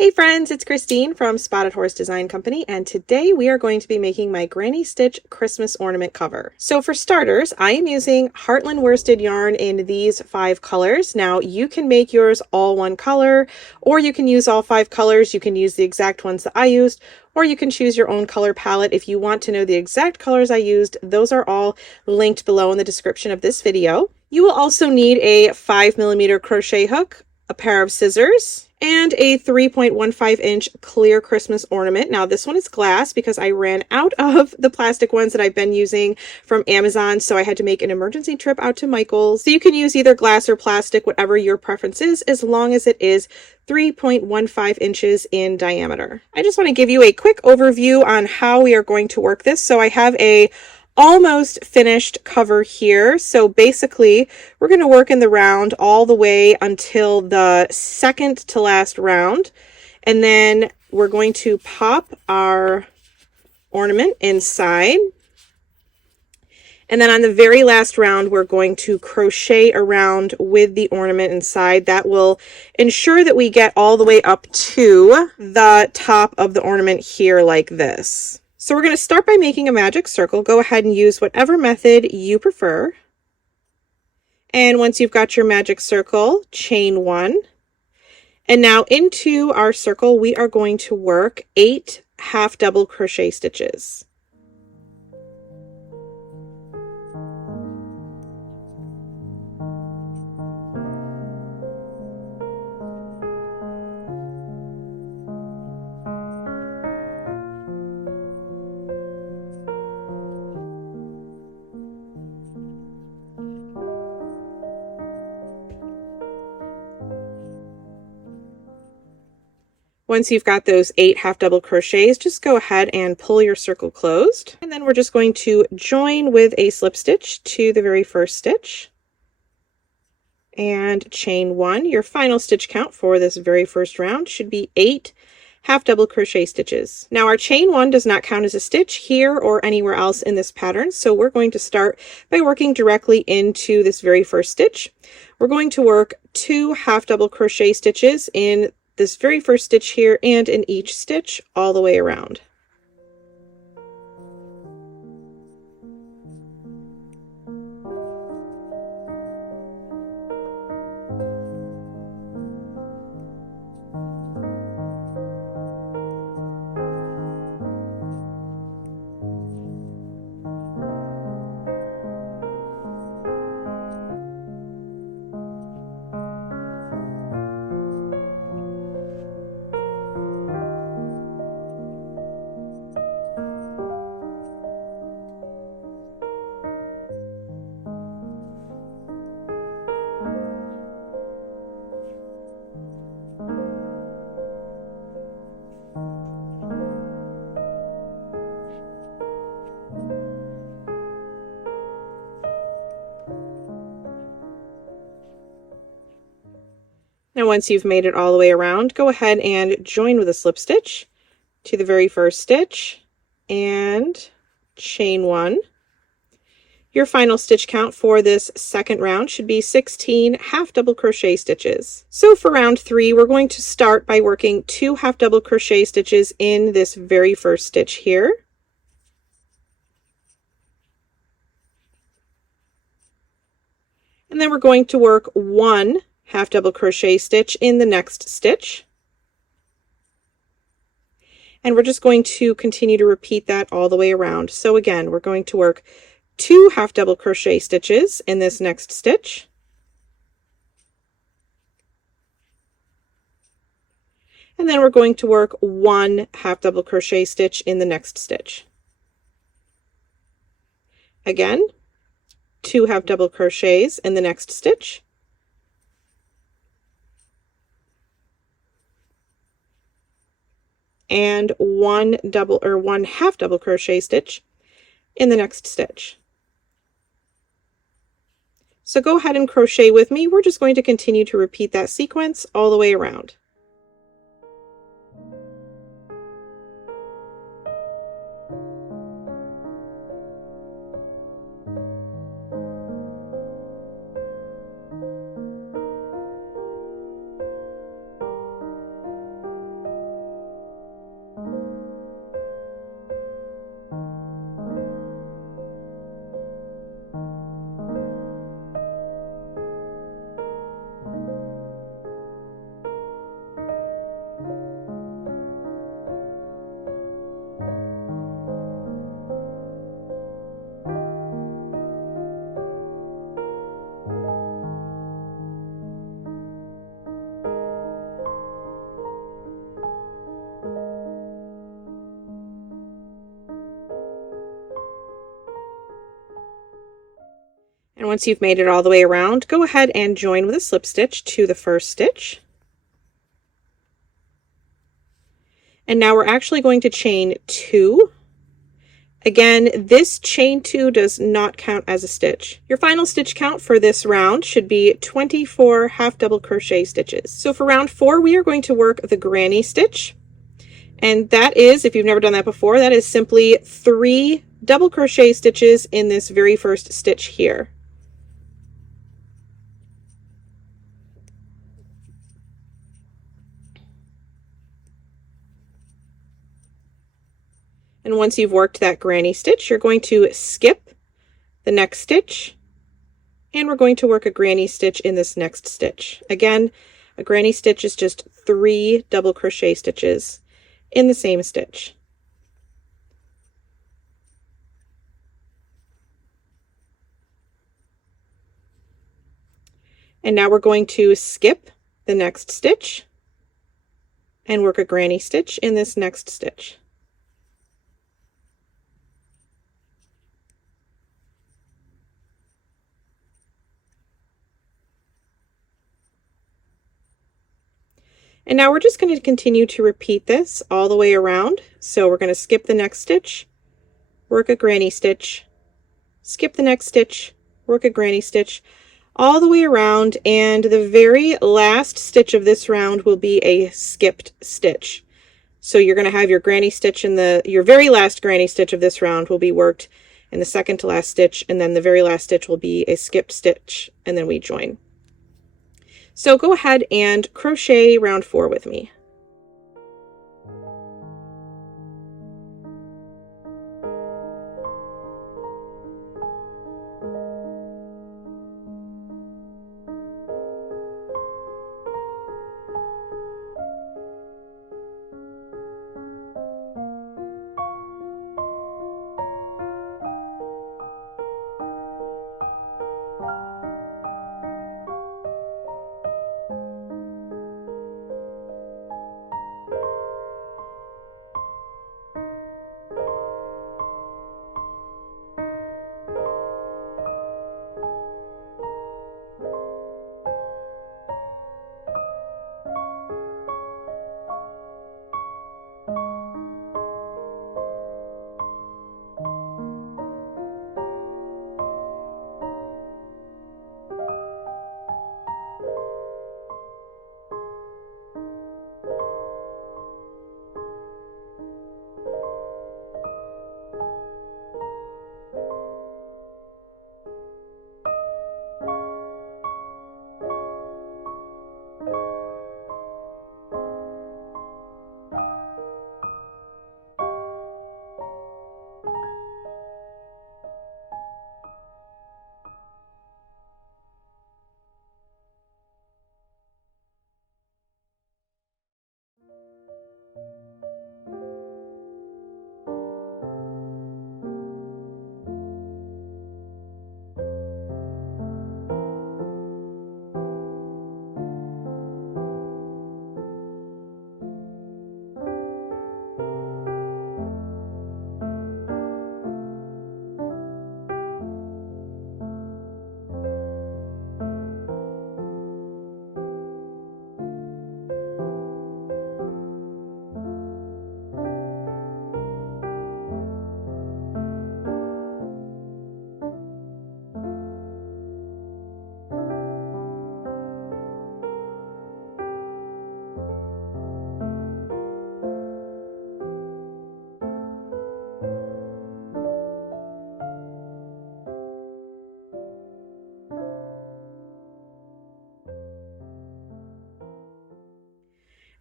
Hey friends, it's Christine from Spotted Horse Design Company, and today we are going to be making my Granny Stitch Christmas ornament cover. So for starters, I am using Heartland worsted yarn in these 5 colors. Now you can make yours all one color, or you can use all 5 colors. You can use the exact ones that I used, or you can choose your own color palette. If you want to know the exact colors I used, those are all linked below in the description of this video. You will also need a 5mm crochet hook, a pair of scissors, and a 3.15-inch clear Christmas ornament. Now this one is glass because I ran out of the plastic ones that I've been using from Amazon, so I had to make an emergency trip out to Michael's. So you can use either glass or plastic, whatever your preference is, as long as it is 3.15 inches in diameter. I just want to give you a quick overview on how we are going to work this. So I have a almost finished cover here. So basically we're going to work in the round all the way until the second to last round, and then we're going to pop our ornament inside, and then on the very last round we're going to crochet around with the ornament inside. That will ensure that we get all the way up to the top of the ornament here like this. So we're going to start by making a magic circle. Go ahead and use whatever method you prefer. And once you've got your magic circle, chain 1. And now into our circle, we are going to work 8 half double crochet stitches. Once you've got those 8 half double crochets, just go ahead and pull your circle closed. And then we're just going to join with a slip stitch to the very first stitch. And chain 1. Your final stitch count for this very first round should be 8 half double crochet stitches. Now our chain 1 does not count as a stitch here or anywhere else in this pattern, so we're going to start by working directly into this very first stitch. We're going to work 2 half double crochet stitches in this very first stitch here and in each stitch all the way around. Now once you've made it all the way around, go ahead and join with a slip stitch to the very first stitch and chain 1. Your final stitch count for this second round should be 16 half double crochet stitches. So for round 3, we're going to start by working 2 half double crochet stitches in this very first stitch here. And then we're going to work 1 half double crochet stitch in the next stitch. And we're just going to continue to repeat that all the way around. So again, we're going to work 2 half double crochet stitches in this next stitch. And then we're going to work 1 half double crochet stitch in the next stitch. Again, 2 half double crochets in the next stitch. And 1 half double crochet stitch in the next stitch. So go ahead and crochet with me. We're just going to continue to repeat that sequence all the way around. once you've made it all the way around, go ahead and join with a slip stitch to the first stitch. And now we're actually going to chain 2. Again, this chain 2 does not count as a stitch. Your final stitch count for this round should be 24 half double crochet stitches. So for round 4, we are going to work the granny stitch. And that is, if you've never done that before, that is simply 3 double crochet stitches in this very first stitch here. And once you've worked that granny stitch, you're going to skip the next stitch, and we're going to work a granny stitch in this next stitch. Again, a granny stitch is just 3 double crochet stitches in the same stitch. And now we're going to skip the next stitch and work a granny stitch in this next stitch. And now we're just going to continue to repeat this all the way around. So we're going to skip the next stitch, work a granny stitch, skip the next stitch, work a granny stitch, all the way around, and the very last stitch of this round will be a skipped stitch. So you're going to have your granny stitch in your very last granny stitch of this round will be worked in the second to last stitch, and then the very last stitch will be a skipped stitch, and then we join. So go ahead and crochet round 4 with me.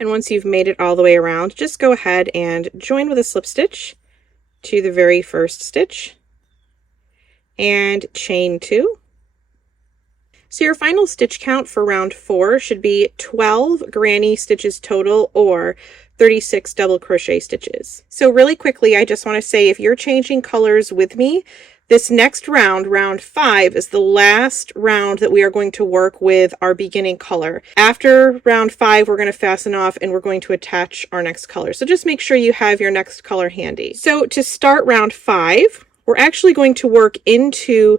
And once you've made it all the way around, just go ahead and join with a slip stitch to the very first stitch and chain 2. So your final stitch count for round 4 should be 12 granny stitches total, or 36 double crochet stitches. So really quickly, I just want to say, if you're changing colors with me, this next round, round 5, is the last round that we are going to work with our beginning color. After round 5, we're going to fasten off and we're going to attach our next color. So just make sure you have your next color handy. So to start round 5, we're actually going to work into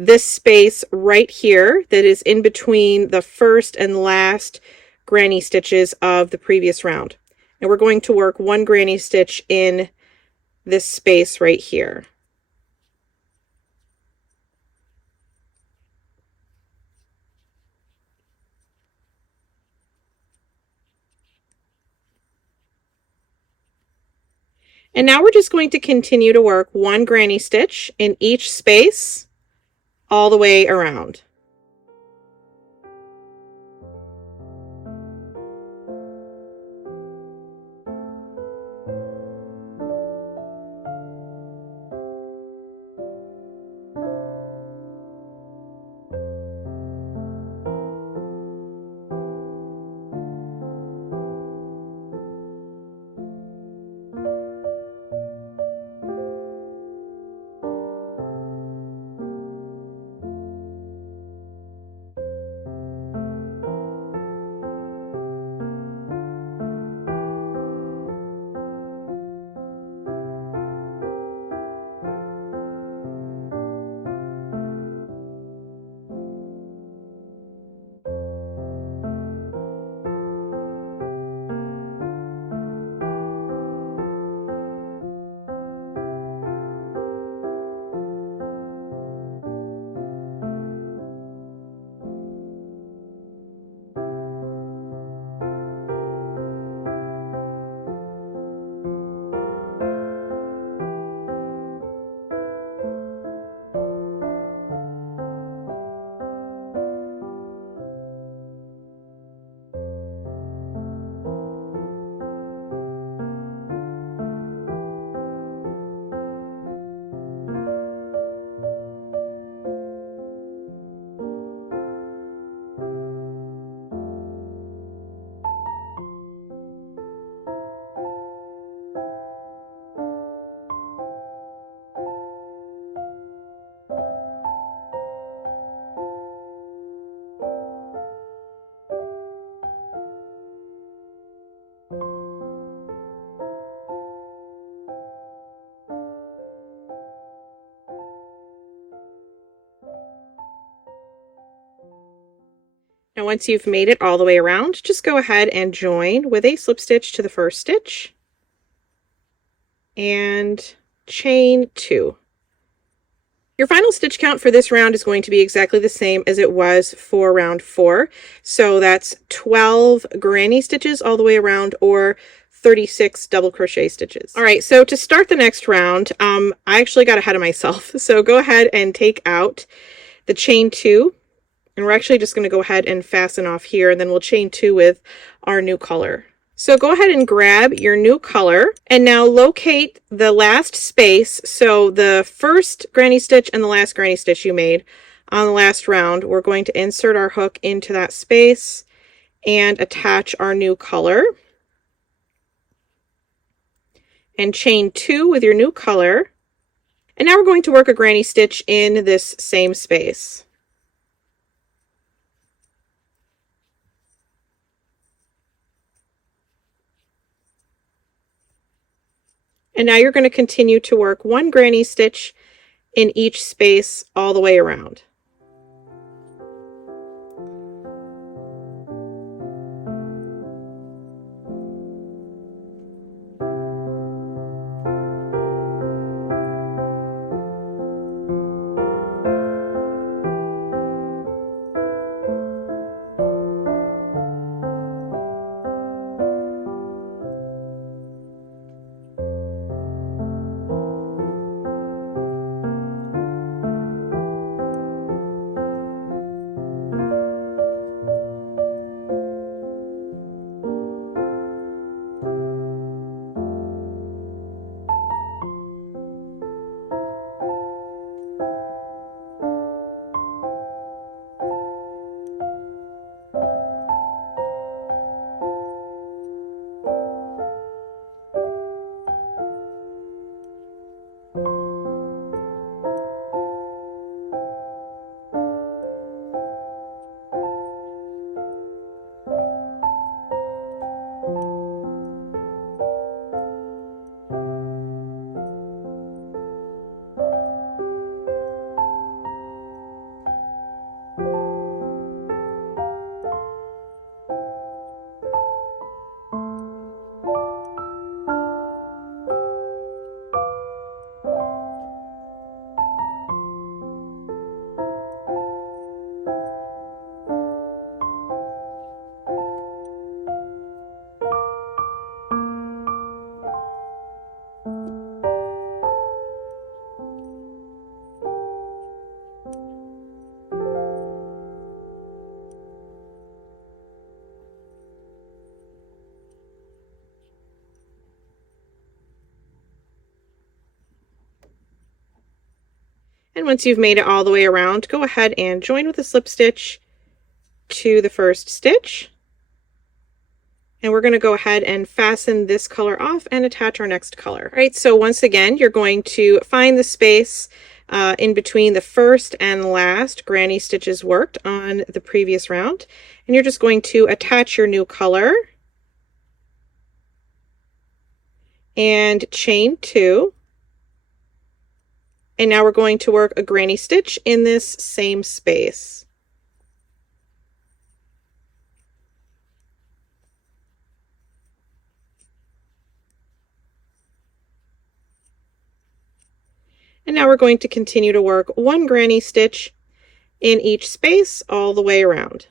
this space right here that is in between the first and last granny stitches of the previous round. And we're going to work one granny stitch in this space right here. And now we're just going to continue to work one granny stitch in each space all the way around. Now once you've made it all the way around, just go ahead and join with a slip stitch to the first stitch and chain 2. Your final stitch count for this round is going to be exactly the same as it was for round 4. So that's 12 granny stitches all the way around, or 36 double crochet stitches. All right, so to start the next round, I actually got ahead of myself. So go ahead and take out the chain 2. And we're actually just going to go ahead and fasten off here, and then we'll chain 2 with our new color. So go ahead and grab your new color and now locate the last space. So the first granny stitch and the last granny stitch you made on the last round, we're going to insert our hook into that space and attach our new color. And chain 2 with your new color. And now we're going to work a granny stitch in this same space. And now you're going to continue to work one granny stitch in each space all the way around. And once you've made it all the way around, go ahead and join with a slip stitch to the first stitch. And we're going to go ahead and fasten this color off and attach our next color. All right, so once again, you're going to find the space in between the first and last granny stitches worked on the previous round. And you're just going to attach your new color and chain 2. And now we're going to work a granny stitch in this same space. And now we're going to continue to work one granny stitch in each space all the way around.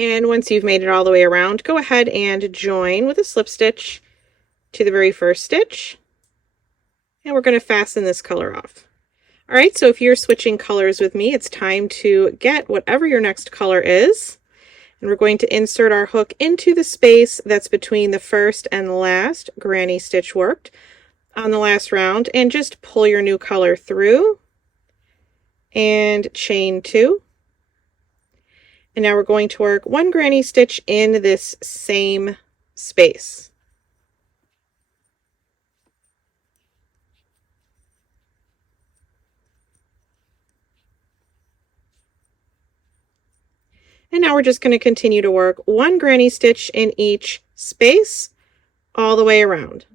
And once you've made it all the way around, go ahead and join with a slip stitch to the very first stitch. And we're going to fasten this color off. All right, so if you're switching colors with me, it's time to get whatever your next color is. And we're going to insert our hook into the space that's between the first and the last granny stitch worked on the last round, and just pull your new color through and chain 2. And now we're going to work one granny stitch in this same space. And now we're just going to continue to work one granny stitch in each space all the way around.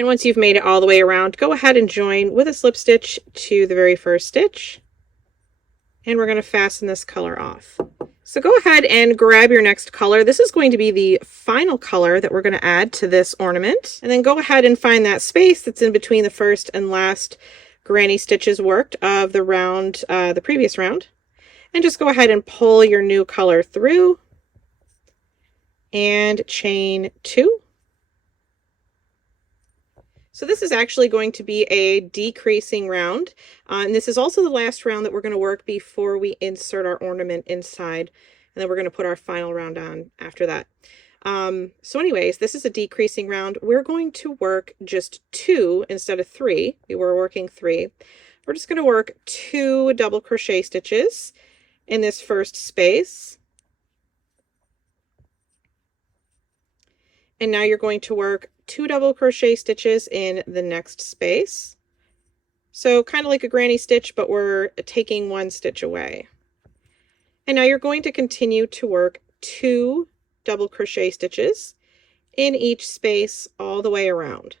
And once you've made it all the way around, go ahead and join with a slip stitch to the very first stitch. And we're going to fasten this color off. So go ahead and grab your next color. This is going to be the final color that we're going to add to this ornament. And then go ahead and find that space that's in between the first and last granny stitches worked of the round, the previous round. And just go ahead and pull your new color through and chain 2. So this is actually going to be a decreasing round, and this is also the last round that we're going to work before we insert our ornament inside, and then we're going to put our final round on after that. So anyways, this is a decreasing round. We're going to work just 2 instead of 3. We were working 3. We're just going to work 2 double crochet stitches in this first space. And now you're going to work 2 double crochet stitches in the next space. So kind of like a granny stitch, but we're taking 1 stitch away. And now you're going to continue to work 2 double crochet stitches in each space all the way around.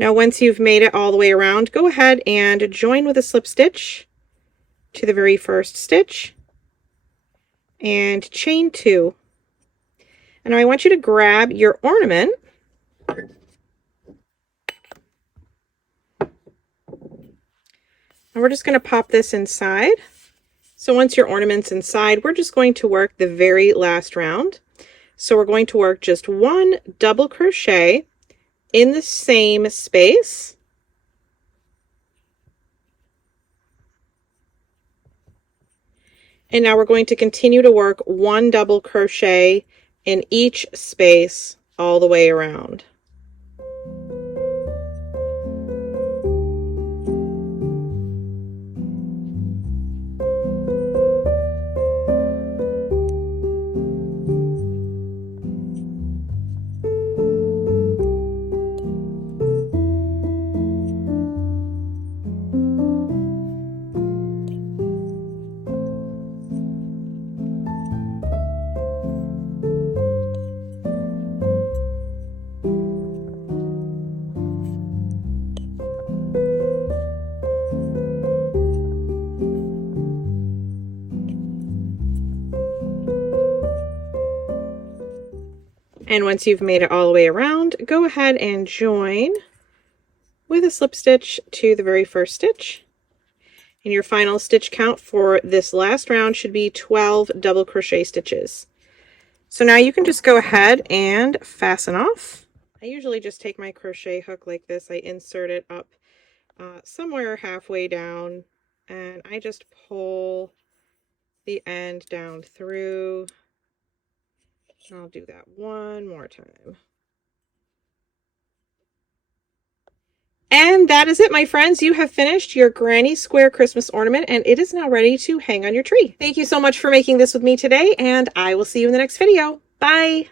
Now once you've made it all the way around, go ahead and join with a slip stitch to the very first stitch and chain 2. And now I want you to grab your ornament and we're just going to pop this inside. So once your ornament's inside, we're just going to work the very last round. So we're going to work just 1 double crochet in the same space. And now we're going to continue to work 1 double crochet in each space all the way around. And once you've made it all the way around, go ahead and join with a slip stitch to the very first stitch. And your final stitch count for this last round should be 12 double crochet stitches. So now you can just go ahead and fasten off. I usually just take my crochet hook like this. I insert it up somewhere halfway down, and I just pull the end down through. I'll do that one more time. And that is it, my friends. You have finished your granny square Christmas ornament, and it is now ready to hang on your tree. Thank you so much for making this with me today, and I will see you in the next video. Bye!